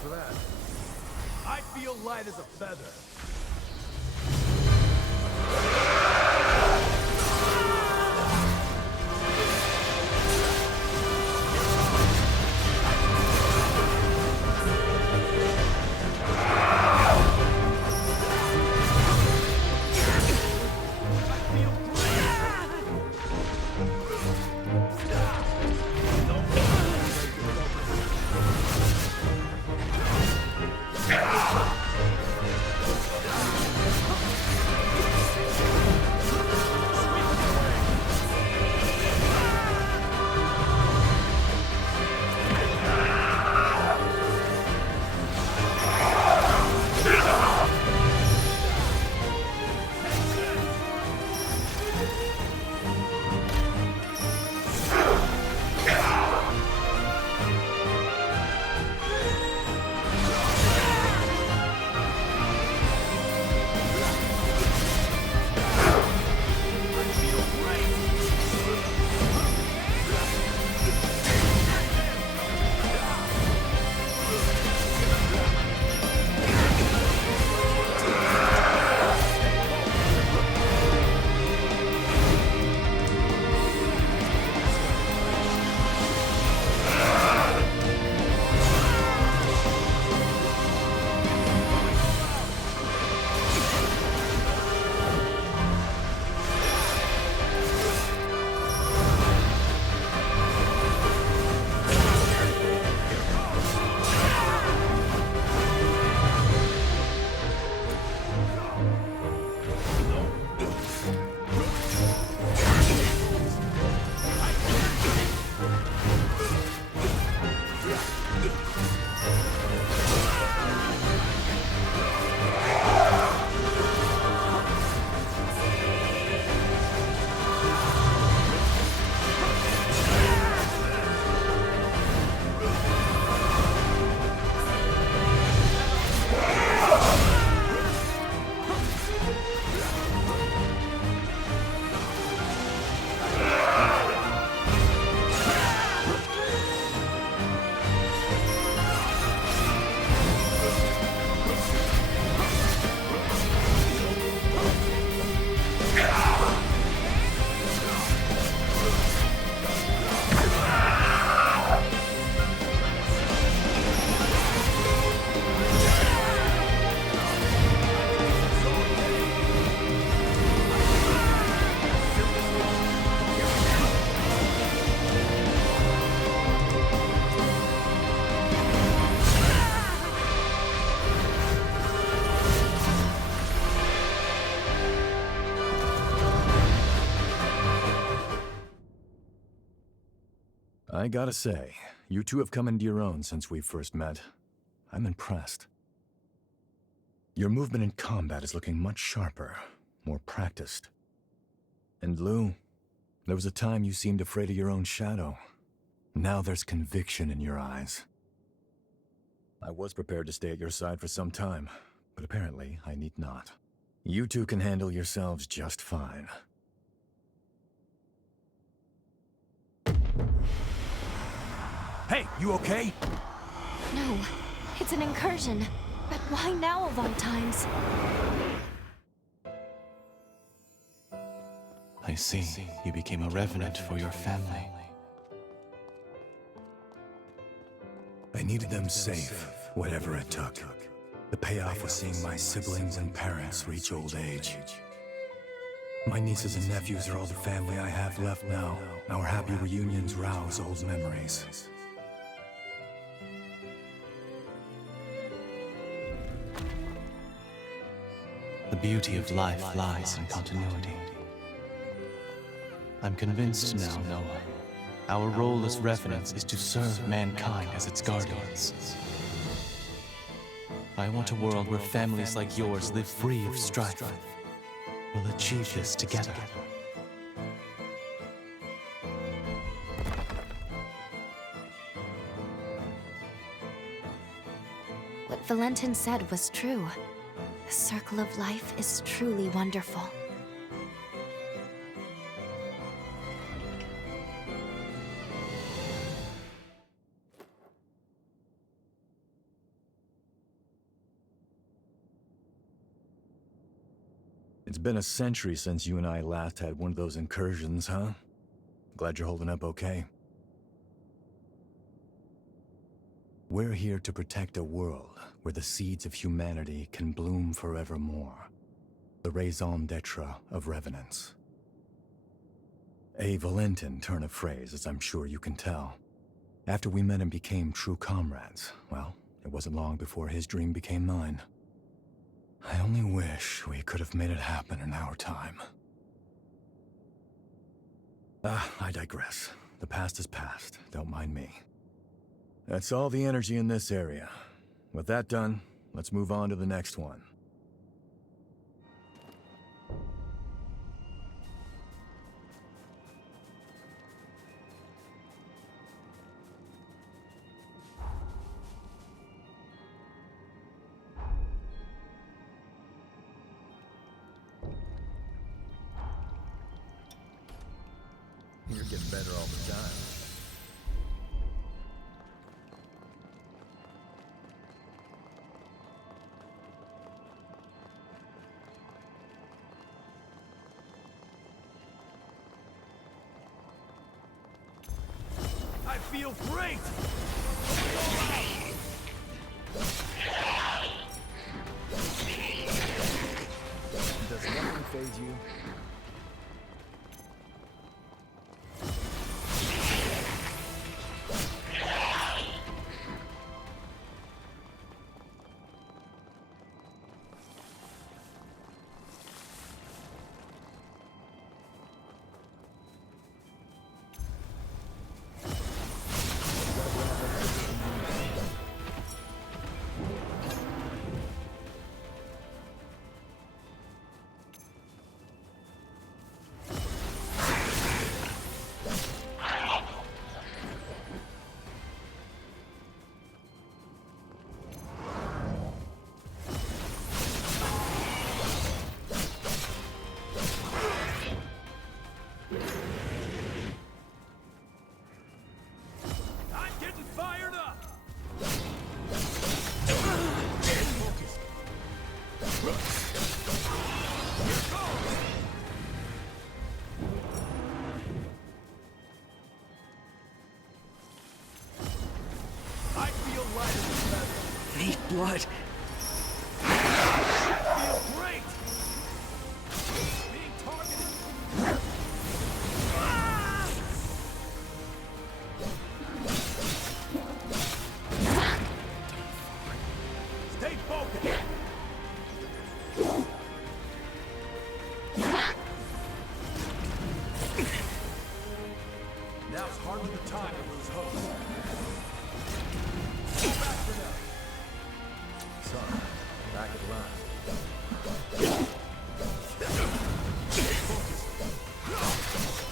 for that. I feel light as a feather. I gotta say, you two have come into your own since we first met. I'm impressed. Your movement in combat is looking much sharper, more practiced. And Lou, there was a time you seemed afraid of your own shadow. Now there's conviction in your eyes. I was prepared to stay at your side for some time, but apparently I need not. You two can handle yourselves just fine. Hey, you okay? No, it's an incursion. But why now of all times? I see. You became a revenant for your family. I needed them safe, whatever it took. The payoff was seeing my siblings and parents reach old age. My nieces and nephews are all the family I have left now. Our happy reunions rouse old memories. The beauty of life lies in continuity. I'm convinced now, Noah. Our role as revenants is to serve mankind as its guardians. I want a world where families like yours live free of strife. We'll achieve this together. What Valentin said was true. The circle of life is truly wonderful. It's been a century since you and I last had one of those incursions, huh? Glad you're holding up okay. We're here to protect a world where the seeds of humanity can bloom forevermore. The raison d'etre of Revenants. A Valentin turn of phrase, as I'm sure you can tell. After we met and became true comrades, well, it wasn't long before his dream became mine. I only wish we could have made it happen in our time. I digress. The past is past. Don't mind me. That's all the energy in this area. With that done, let's move on to the next one. You're getting better all the time. I feel great! Does nothing faze you? Blood. Feel great! Being targeted! Stay focused! Now's hardly the time to lose hope. Faster now! Son, back at last.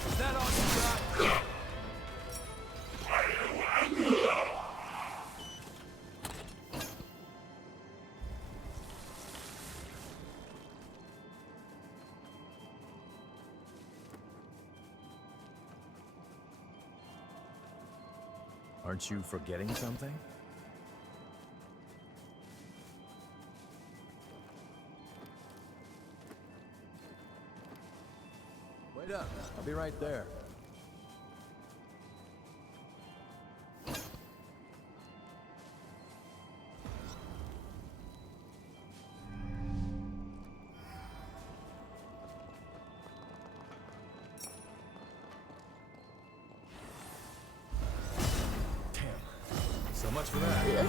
Is that all you got? Aren't you forgetting something? Wait up, I'll be right there. So much for that.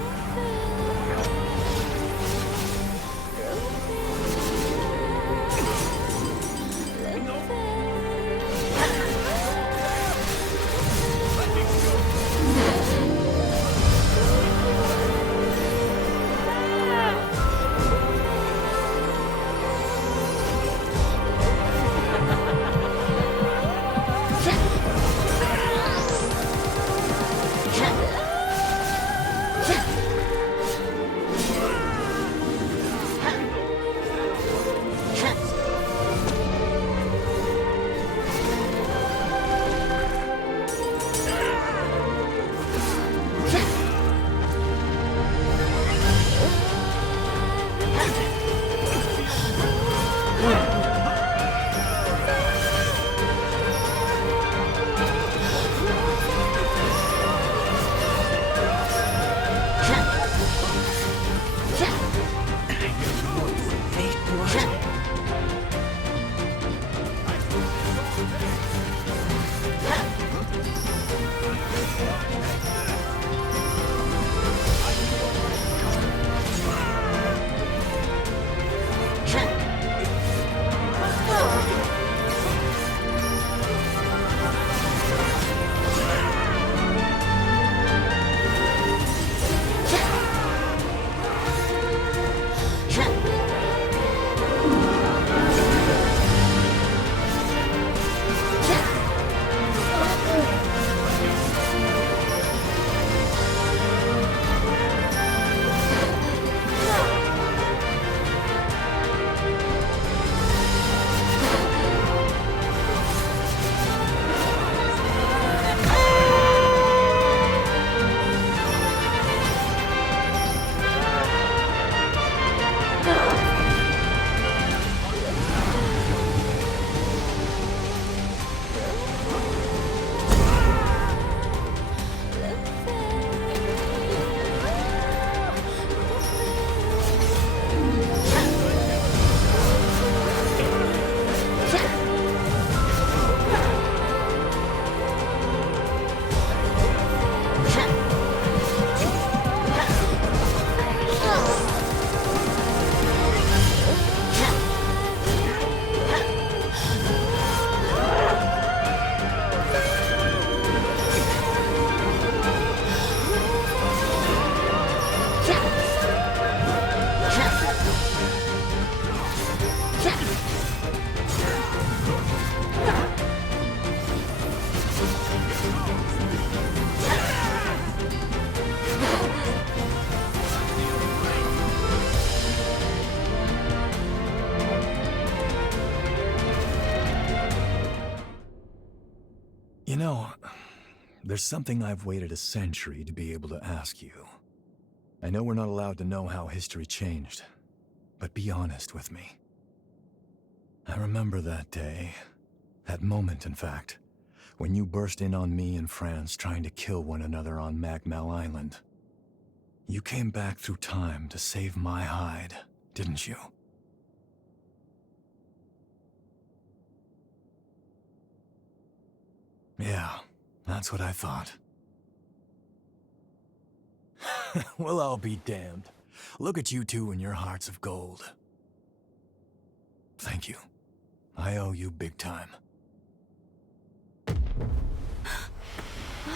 You know, there's something I've waited a century to be able to ask you. I know we're not allowed to know how history changed, but be honest with me. I remember that day, that moment in fact, when you burst in on me and France trying to kill one another on Magmal Island. You came back through time to save my hide, didn't you? Yeah, that's what I thought. Well, I'll be damned. Look at you two and your hearts of gold. Thank you. I owe you big time. Not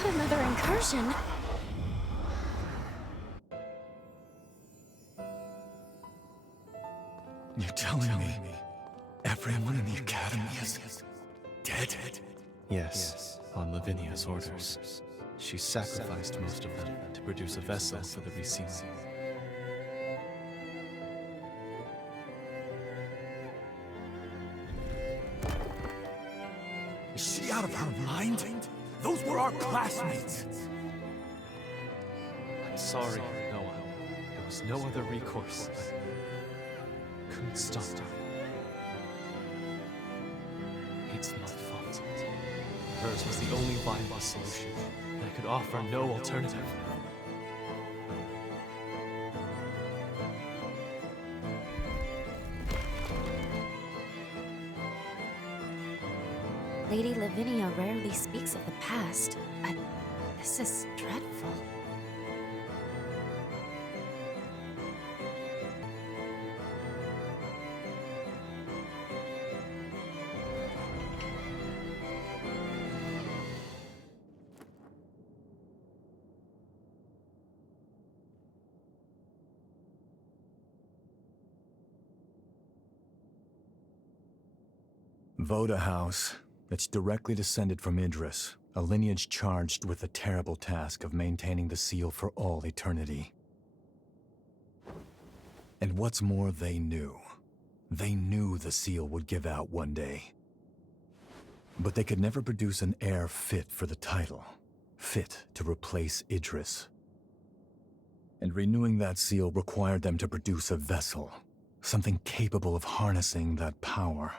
another incursion. You're telling me everyone in the Academy is dead? Yes, on Lavinia's orders. She sacrificed most of them to produce a vessel for the resealing. Is she out of her mind? Those were our classmates. I'm sorry, Noah. There was no other recourse. I couldn't stop her. It's my fault. Hers was the only viable solution, and I could offer no alternative. Lady Lavinia rarely speaks of the past, but this is dreadful. Voda House. It's directly descended from Idris, a lineage charged with the terrible task of maintaining the seal for all eternity. And what's more, they knew. They knew the seal would give out one day. But they could never produce an heir fit for the title, fit to replace Idris. And renewing that seal required them to produce a vessel, something capable of harnessing that power.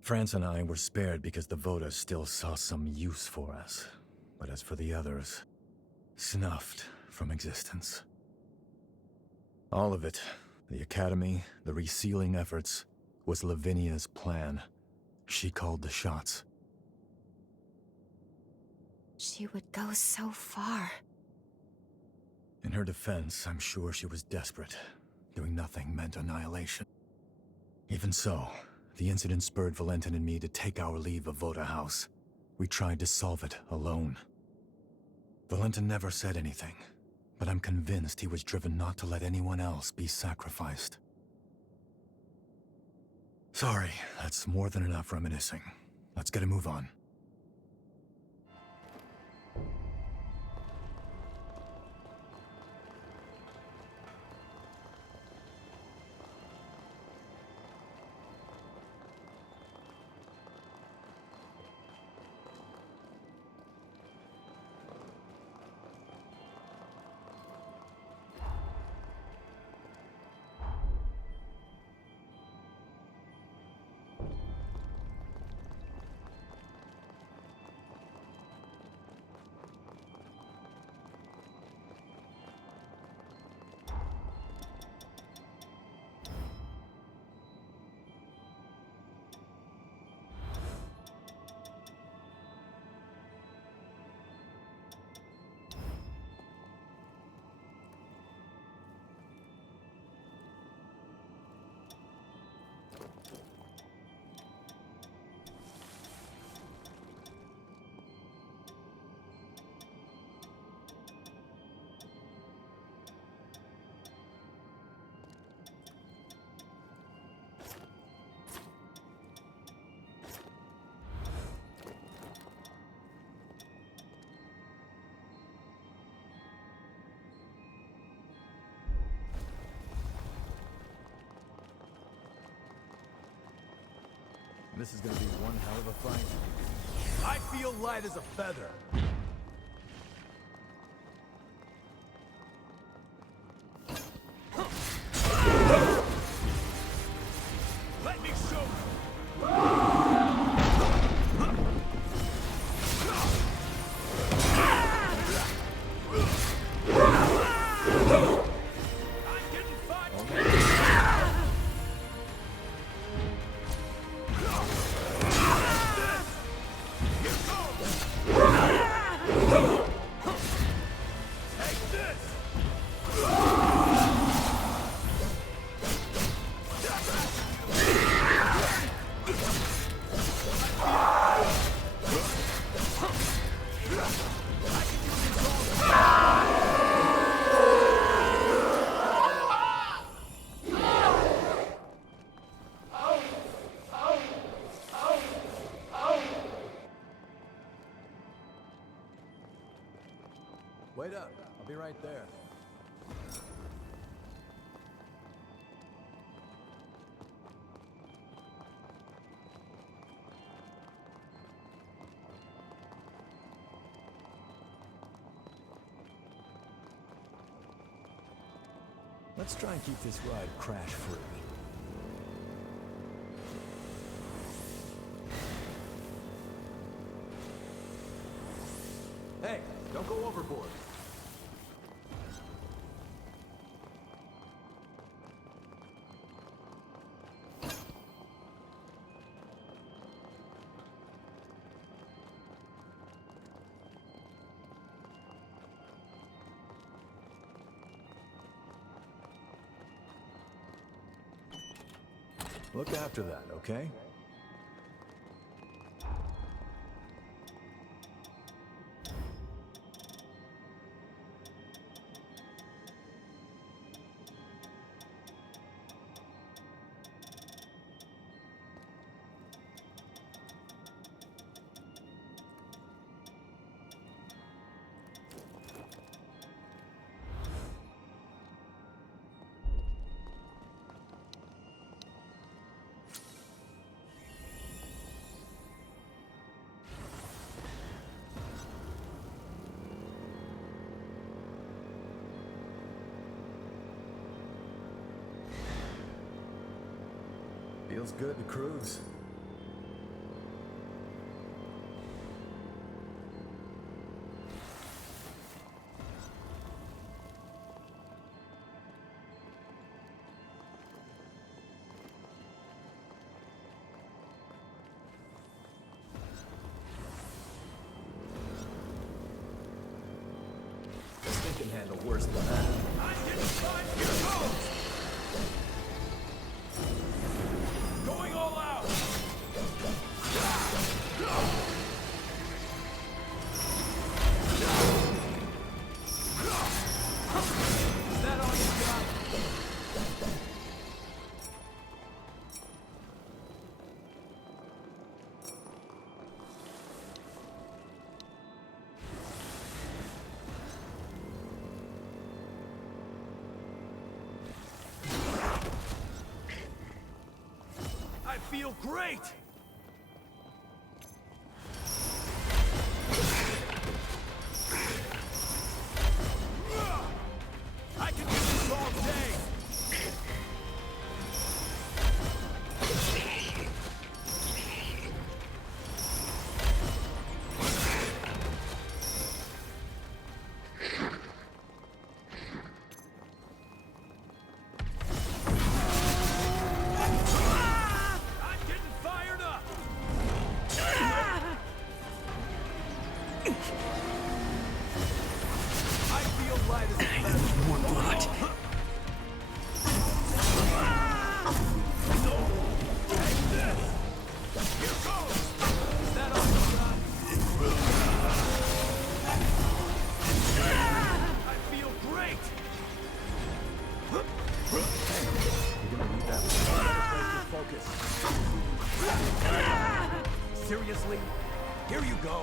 France and I were spared because the Voda still saw some use for us. But as for the others, snuffed from existence. All of it, the Academy, the resealing efforts, was Lavinia's plan. She called the shots. She would go so far. In her defense, I'm sure she was desperate. Doing nothing meant annihilation. Even so, the incident spurred Valentin and me to take our leave of Voda House. We tried to solve it alone. Valentin never said anything, but I'm convinced he was driven not to let anyone else be sacrificed. Sorry, that's more than enough reminiscing. Let's get a move on. This is gonna be one hell of a fight. I feel light as a feather. Let me show you. I'm getting fucked. Take this! Wait up. I'll be right there. Let's try and keep this ride crash-free. Hey, don't go overboard. Look after that, okay? Feels good to cruise. This thing can handle worse than that. I'm getting fine. Here goes! Going all out! Is that all you got? I feel great! I can do this all day! I'm getting fired up! I feel light as a feather. More blood. Take this! Here goes! Is that all you got? I feel great! You're gonna need that one. Break your focus. Seriously? Here you go!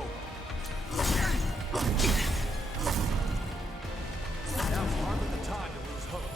Now's hardly the time to lose hope.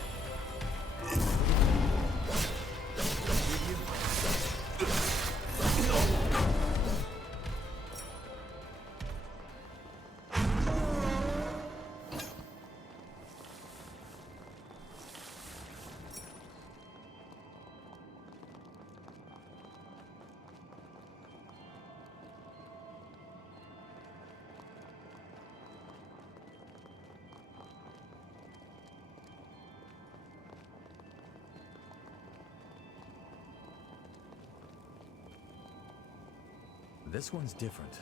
This one's different.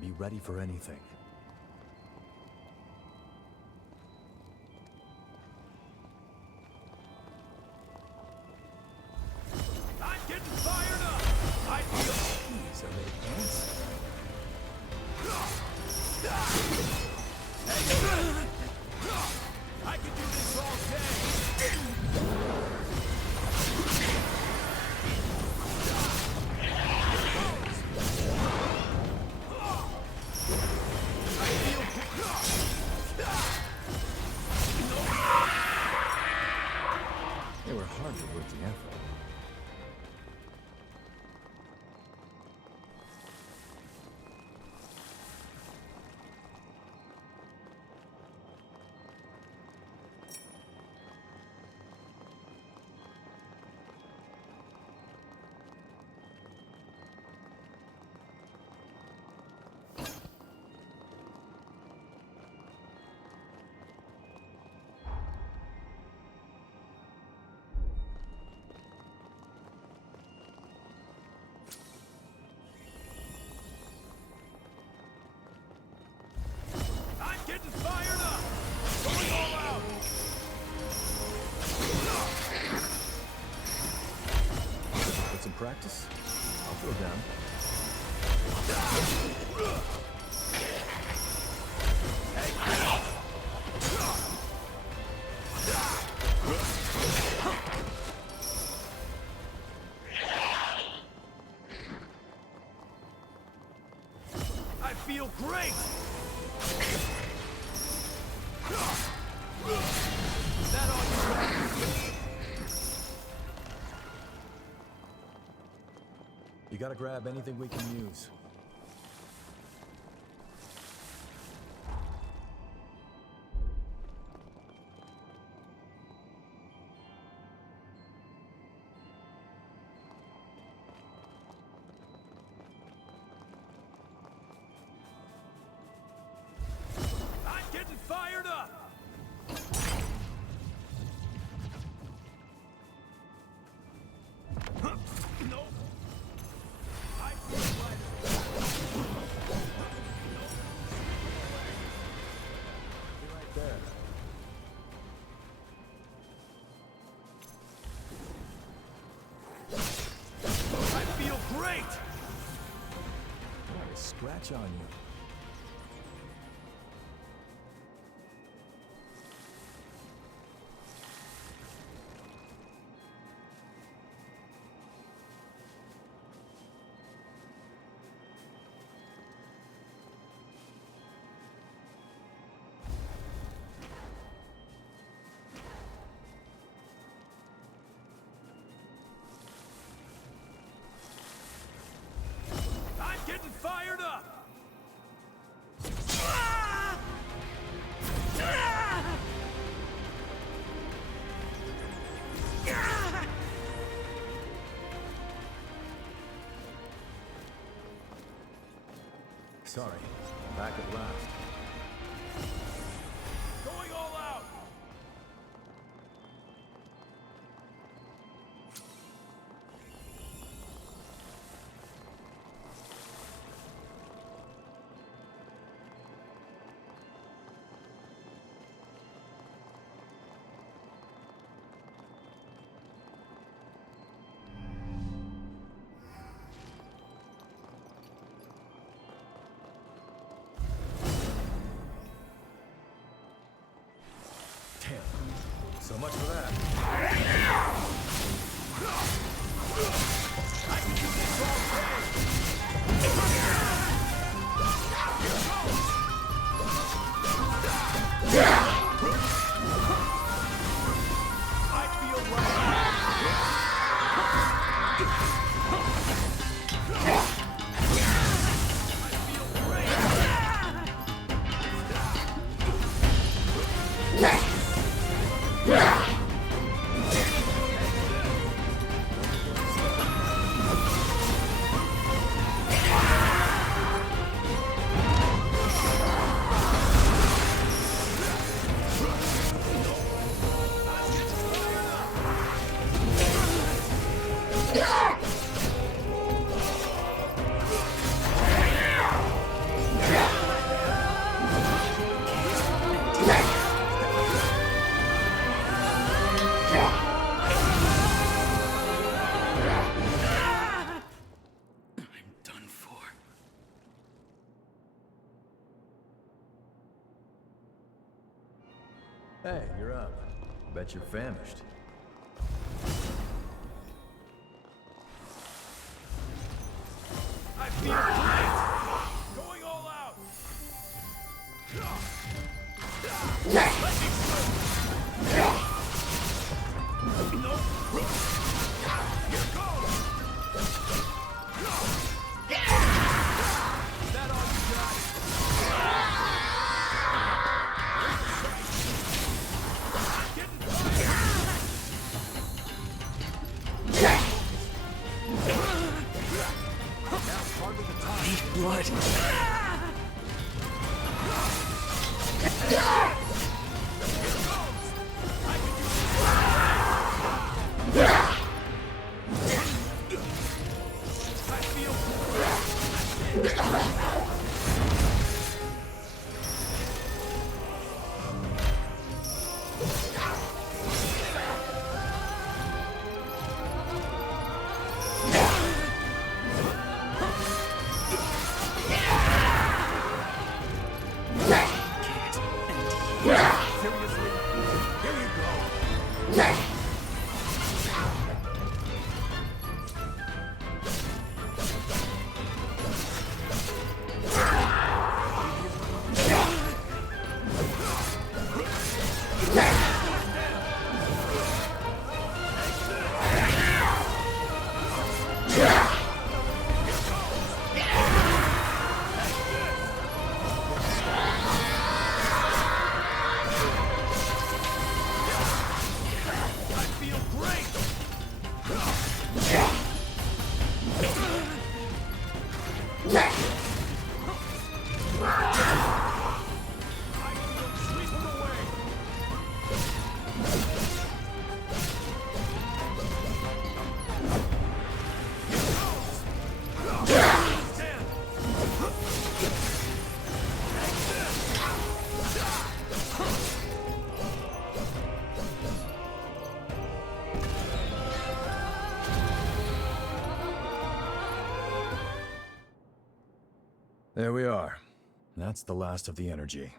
Be ready for anything. I'm getting fired up! I feel... These are they ants? I can do this all day! They were hardly worth the effort. I'm getting fired up! Going all out! Put some practice? I'll throw down. I feel great! Is that all you got? You gotta grab anything we can use. I'm getting fired up! No. I feel lighter. Be right there. I feel great! Not a scratch on you. I'm getting fired up! Sorry. Back at last. Going all out! Damn. So much for that. I can do this all day! I feel right! I feel great! Hey, you're up. Bet you're famished. I feel great! Going all out! Here goes! Is that all you got? Getting Blood. seriously? Here you go! There we are. That's the last of the energy.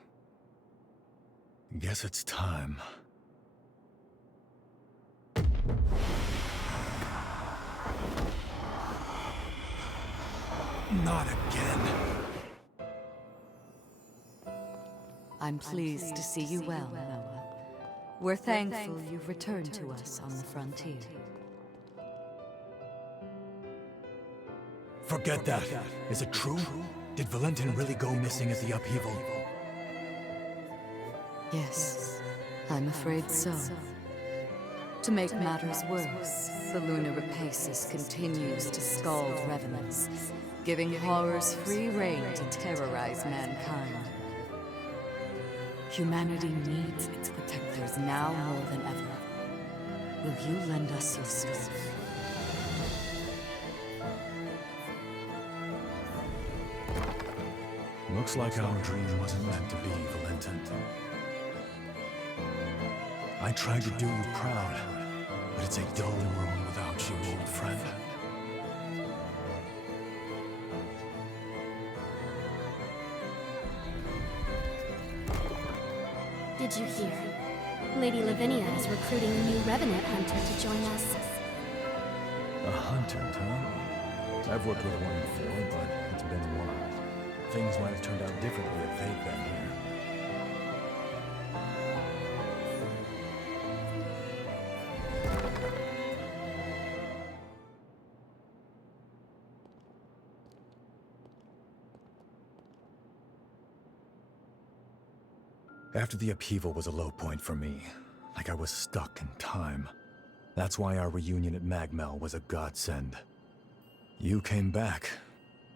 Guess it's time. Not again. I'm pleased to see you well, Noah. We're thankful you've returned to us on the frontier. Forget that. Is it true? Did Valentin really go missing at the upheaval? Yes, I'm afraid so. To make matters worse, the Lunar Rapaces continues to scald revenants, giving horrors free rein to terrorize mankind. Humanity needs its protectors now more than ever. Will you lend us your strength? Looks like our dream wasn't meant to be, Valentin. I tried to do you proud, but it's a dull world without you, old friend. Did you hear? Lady Lavinia is recruiting a new Revenant hunter to join us. A hunter, huh? I've worked with one before, but it's been a while. Things might have turned out differently if they'd been here. After the upheaval was a low point for me, like I was stuck in time. That's why our reunion at Magmel was a godsend. You came back,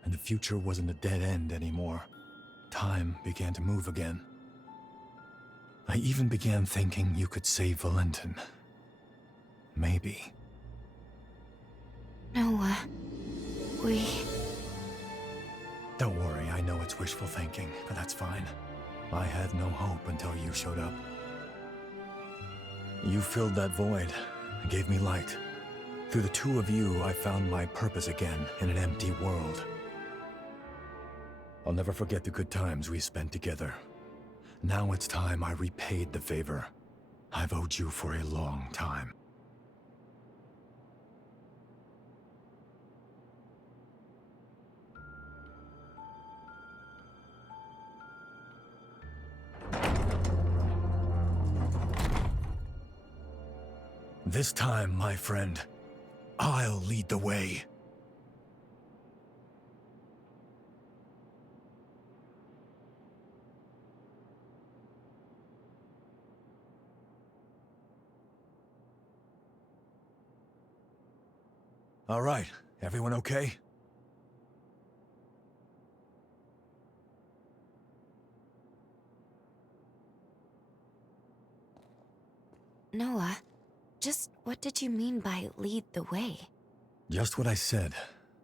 and the future wasn't a dead end anymore. Time began to move again. I even began thinking you could save Valentin. Maybe. Noah, we... Don't worry, I know it's wishful thinking, but that's fine. I had no hope until you showed up. You filled that void, and gave me light. Through the two of you, I found my purpose again in an empty world. I'll never forget the good times we spent together. Now it's time I repaid the favor. I've owed you for a long time. This time, my friend, I'll lead the way. All right, everyone okay? Noah, just what did you mean by lead the way? Just what I said,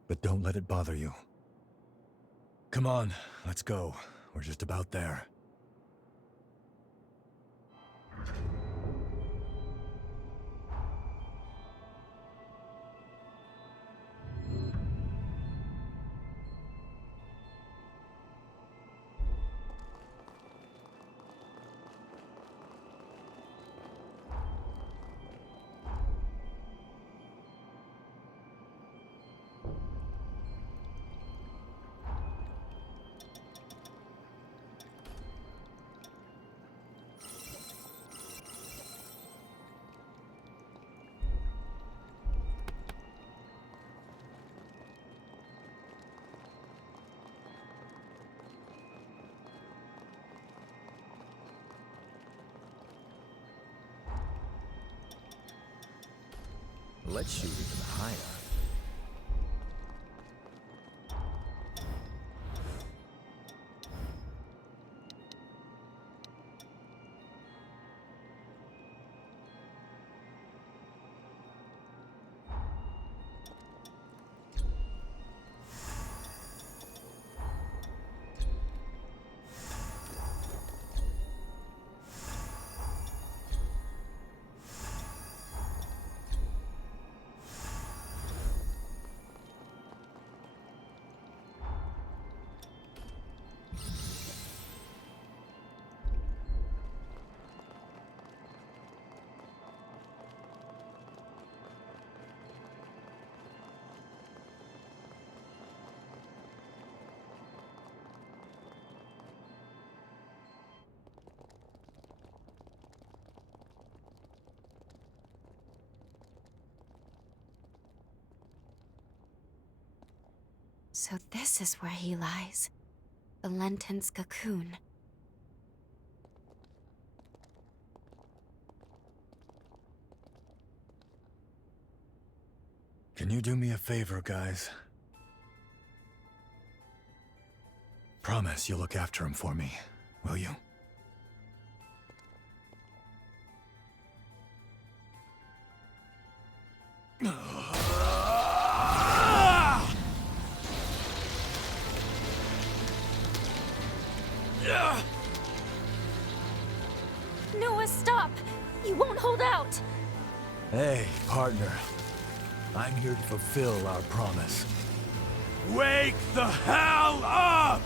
but don't let it bother you. Come on, let's go. We're just about there. Let's shoot even higher. So this is where he lies. Valentin's cocoon. Can you do me a favor, guys? Promise you'll look after him for me, will you? Noah, stop! You won't hold out! Hey, partner. I'm here to fulfill our promise. Wake the hell up!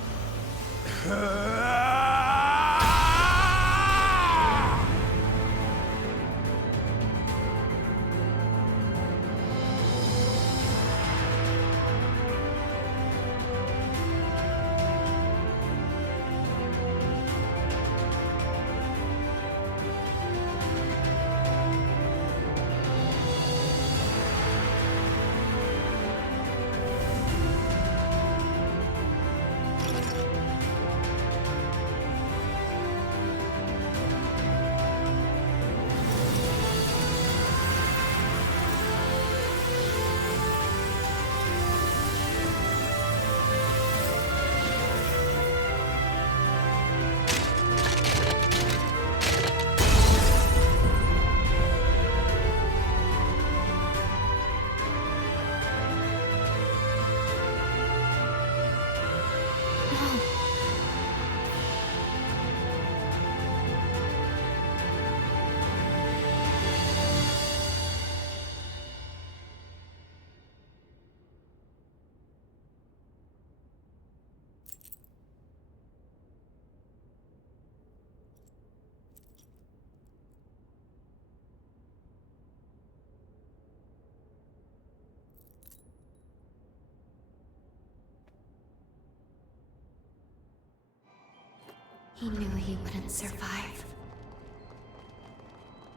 He knew he wouldn't survive.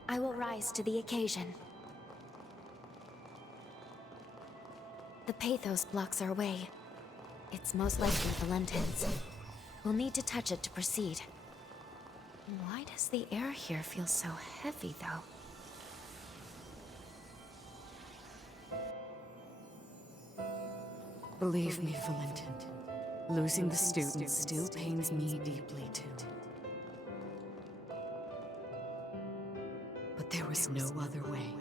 I will rise to the occasion. The Pathos blocks our way. It's most likely Valentin's. We'll need to touch it to proceed. Why does the air here feel so heavy, though? Believe me, Valentin. Losing the students still pains me deeply, too. But there was no other way.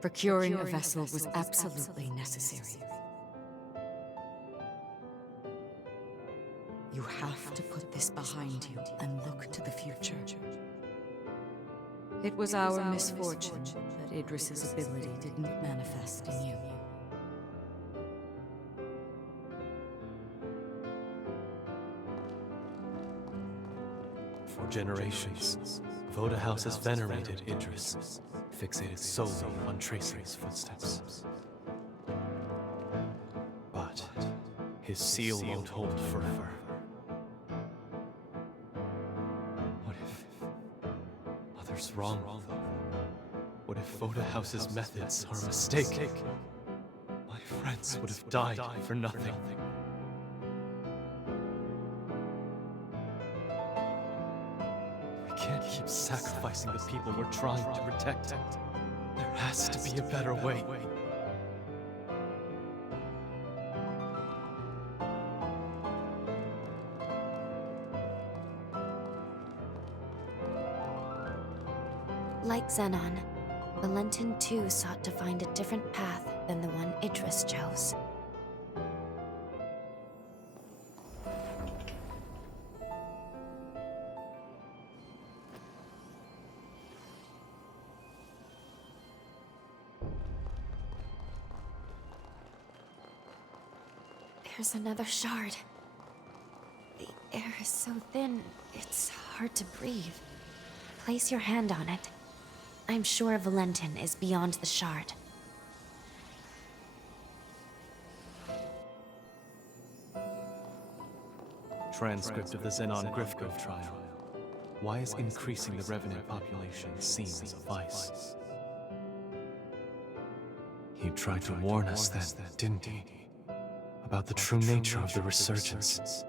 Procuring a vessel was absolutely necessary. You have to put this behind you and look to the future. It was our misfortune that Idris's ability didn't manifest in you. For generations, Voda House has venerated Idris, fixated solely on tracing his footsteps. But his seal won't hold forever. What if others wrong, though? What if Voda House's methods are a mistake? My friends would have died for nothing. We can't keep sacrificing the people we're trying to protect. There has to be a better way. Like Xenon, Valentin too sought to find a different path than the one Idris chose. There's another shard. The air is so thin, it's hard to breathe. Place your hand on it. I'm sure Valentin is beyond the shard. Transcript of the Xenon Grifko trial. Why is increasing the Revenant population seen as a vice? He tried to warn us then, didn't he? About the true nature of the resurgence.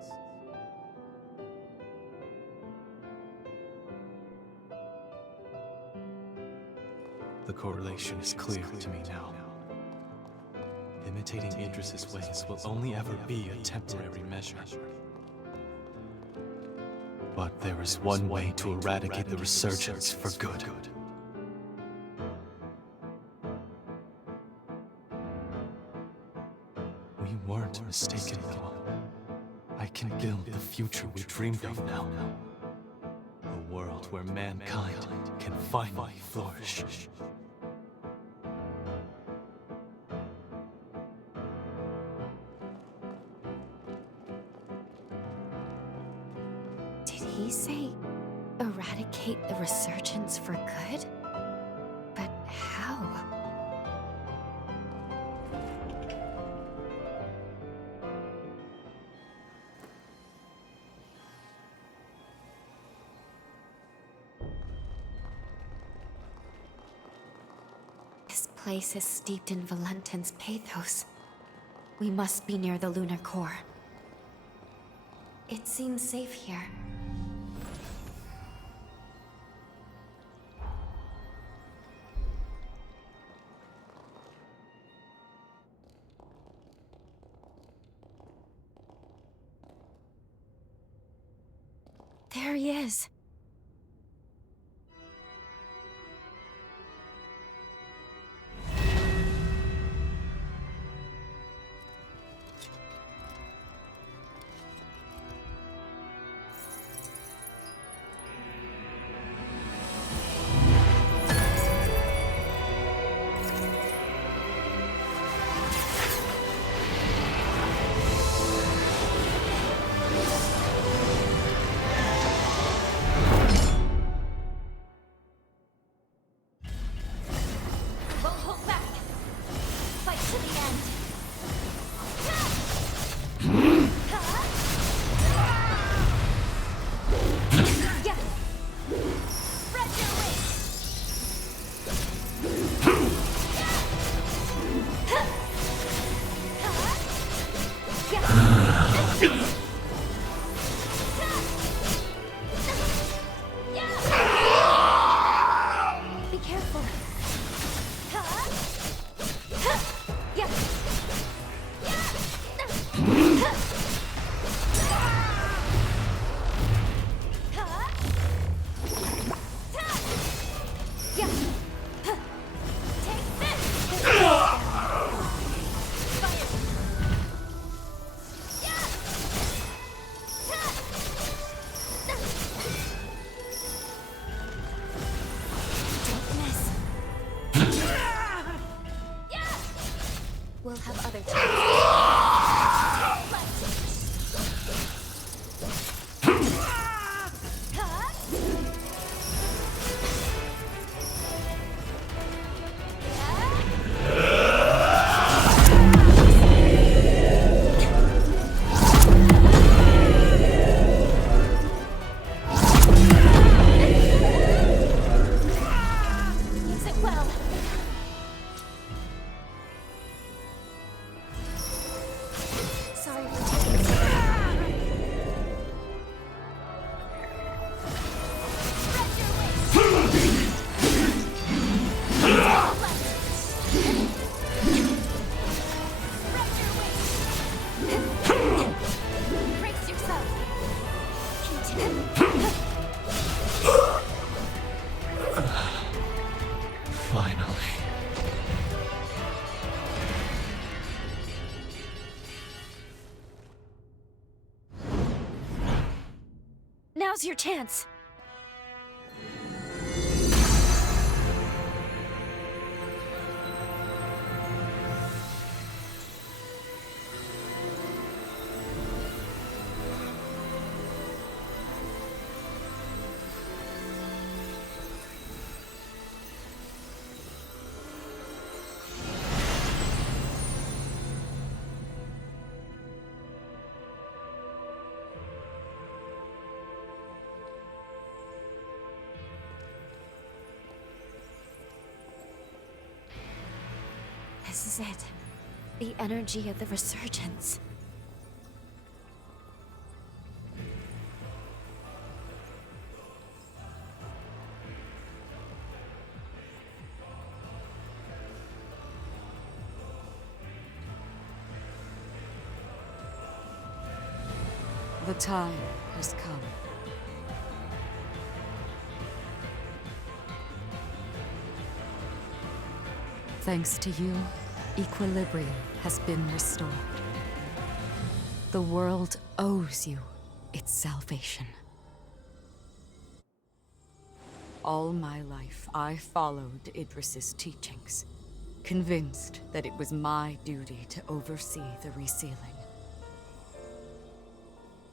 The correlation is clear to me now. Imitating Idris's ways will only ever be a temporary measure. But there is one way to eradicate the resurgence for good. We weren't mistaken, though. I can build the future we dreamed of now. A world where mankind can finally flourish. Did he say eradicate the resurgence for good? But how? This place is steeped in Valentin's pathos. We must be near the lunar core. It seems safe here. There he is. Finally. Now's your chance. This is it. The energy of the resurgence. The time has come. Thanks to you, equilibrium has been restored. The world owes you its salvation. All my life, I followed Idris's teachings, convinced that it was my duty to oversee the resealing.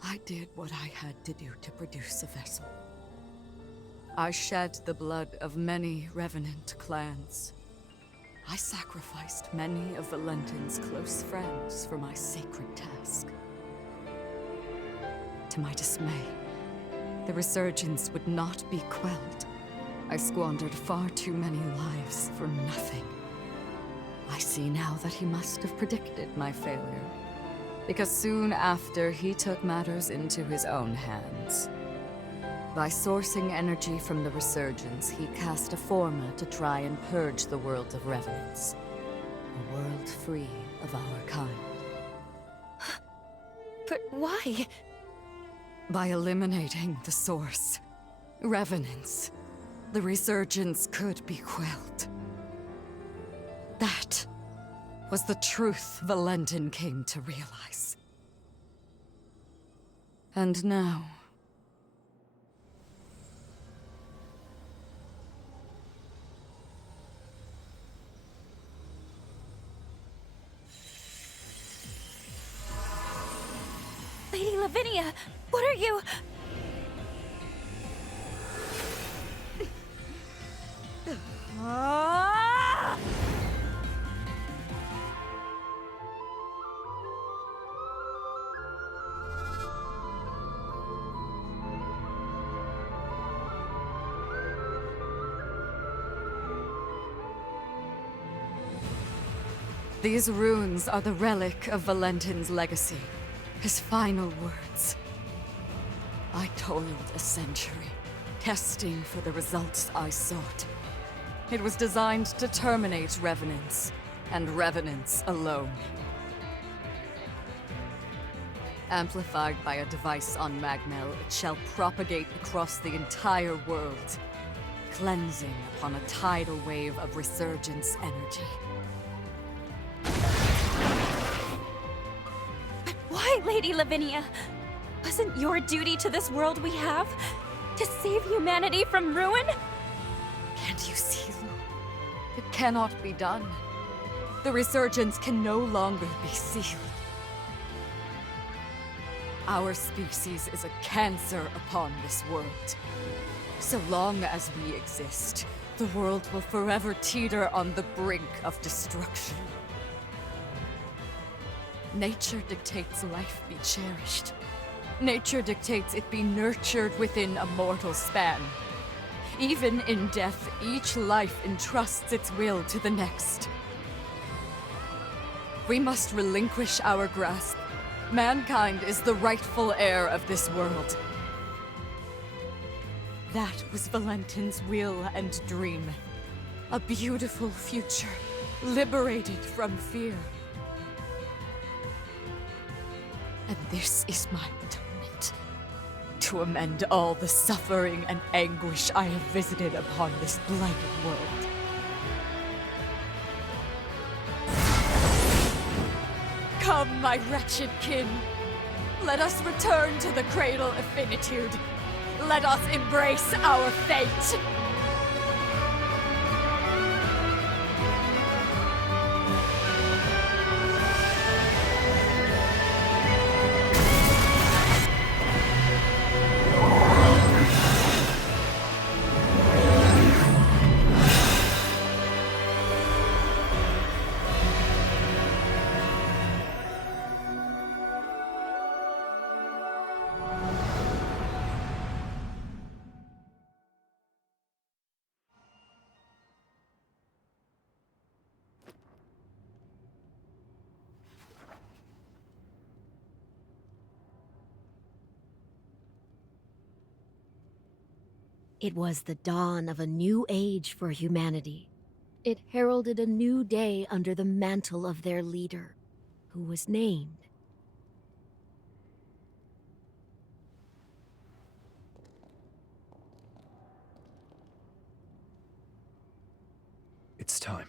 I did what I had to do to produce a vessel. I shed the blood of many Revenant clans. I sacrificed many of Valentin's close friends for my sacred task. To my dismay, the resurgence would not be quelled. I squandered far too many lives for nothing. I see now that he must have predicted my failure, because soon after he took matters into his own hands. By sourcing energy from the resurgence, he cast a forma to try and purge the world of revenants. A world free of our kind. But why? By eliminating the source, revenants, the resurgence could be quelled. That was the truth Valentin came to realize. And now... Lady Lavinia, what are you... These runes are the relic of Valentin's legacy. His final words. I toiled a century, testing for the results I sought. It was designed to terminate revenants, and revenants alone. Amplified by a device on Magnell, it shall propagate across the entire world, cleansing upon a tidal wave of resurgence energy. Why, Lady Lavinia? Wasn't your duty to this world we have to save humanity from ruin? Can't you see, Lu? It cannot be done. The resurgence can no longer be sealed. Our species is a cancer upon this world. So long as we exist, the world will forever teeter on the brink of destruction. Nature dictates life be cherished. Nature dictates it be nurtured within a mortal span. Even in death, each life entrusts its will to the next. We must relinquish our grasp. Mankind is the rightful heir of this world. That was Valentin's will and dream. A beautiful future, liberated from fear. And this is my atonement. to amend all the suffering and anguish I have visited upon this blighted world. Come, my wretched kin. Let us return to the cradle of finitude. Let us embrace our fate. It was the dawn of a new age for humanity. It heralded a new day under the mantle of their leader, who was named. It's time.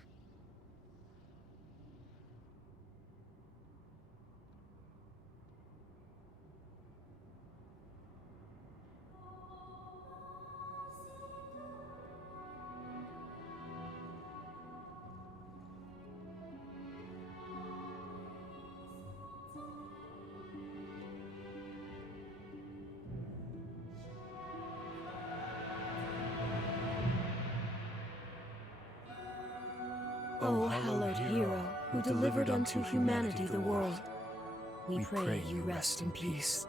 O hallowed hero, who delivered unto humanity the world, we pray you rest in peace.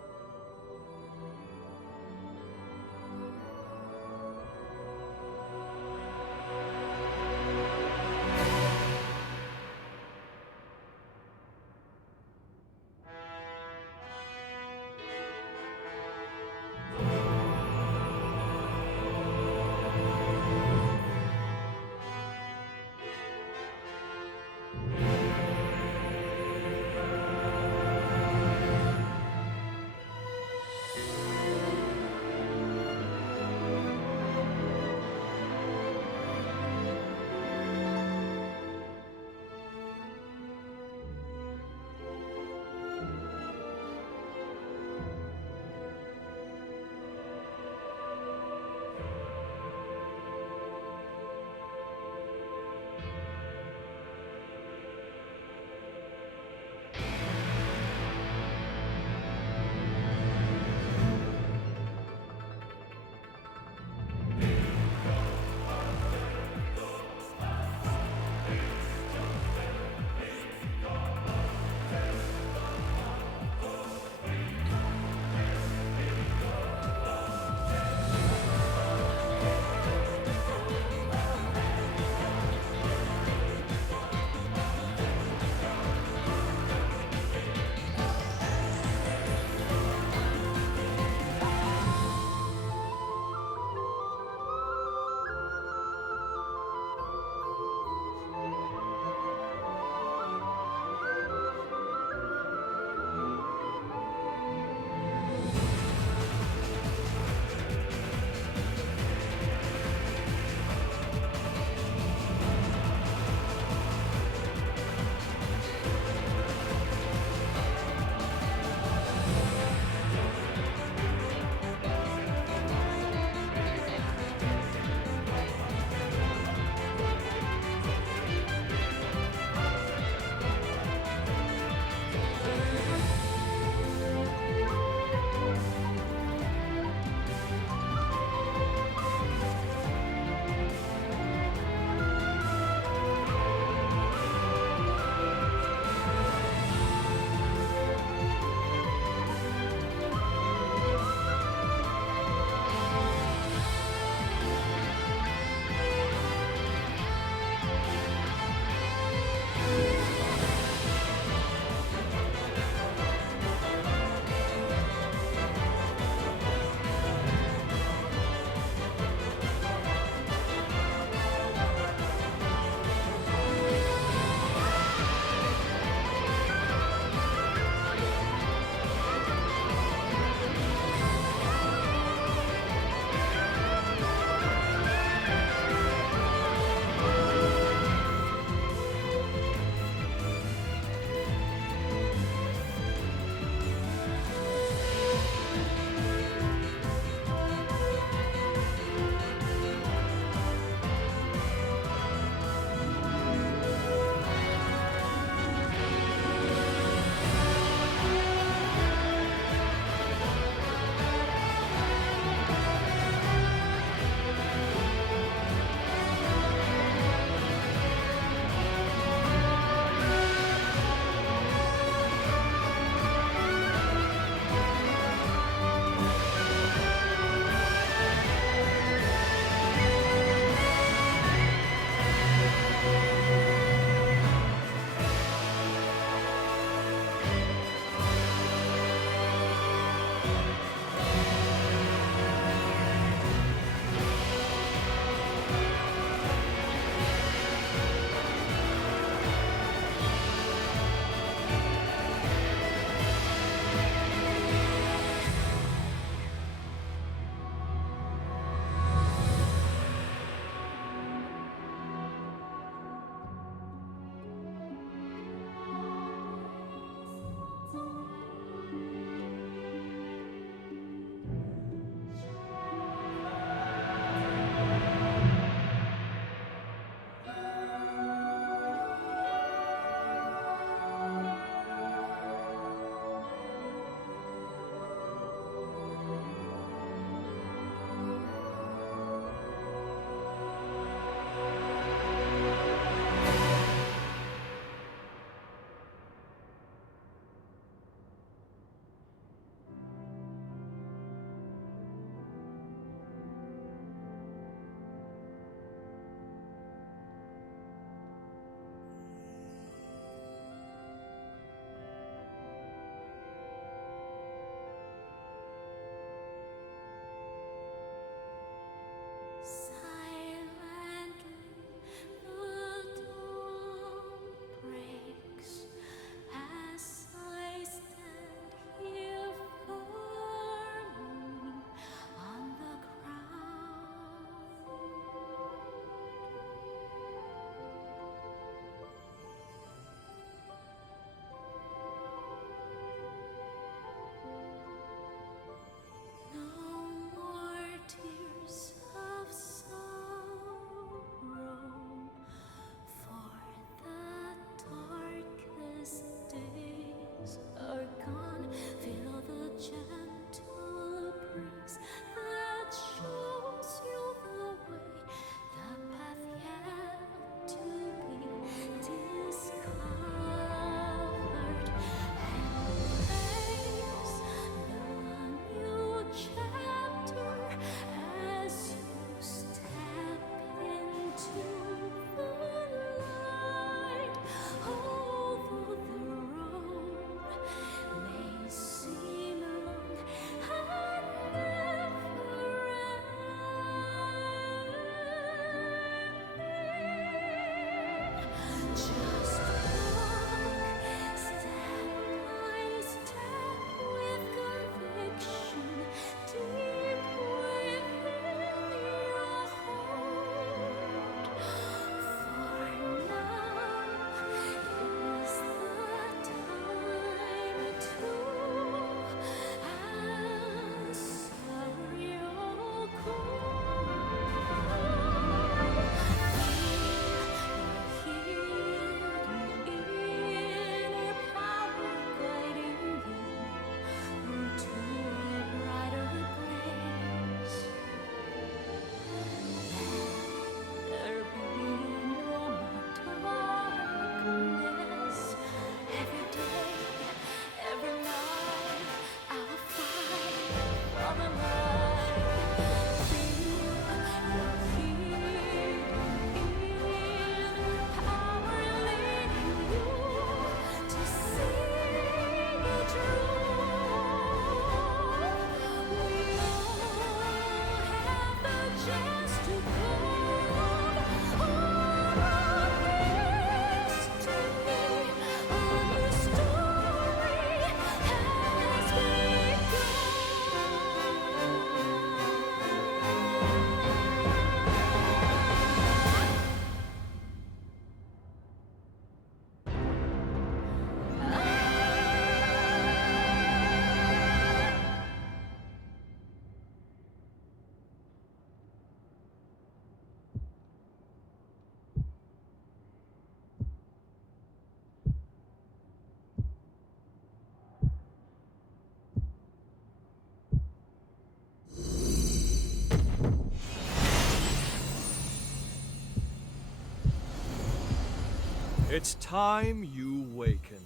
It's time you wakened.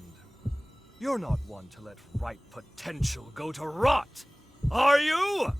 You're not one to let ripe potential go to rot, are you?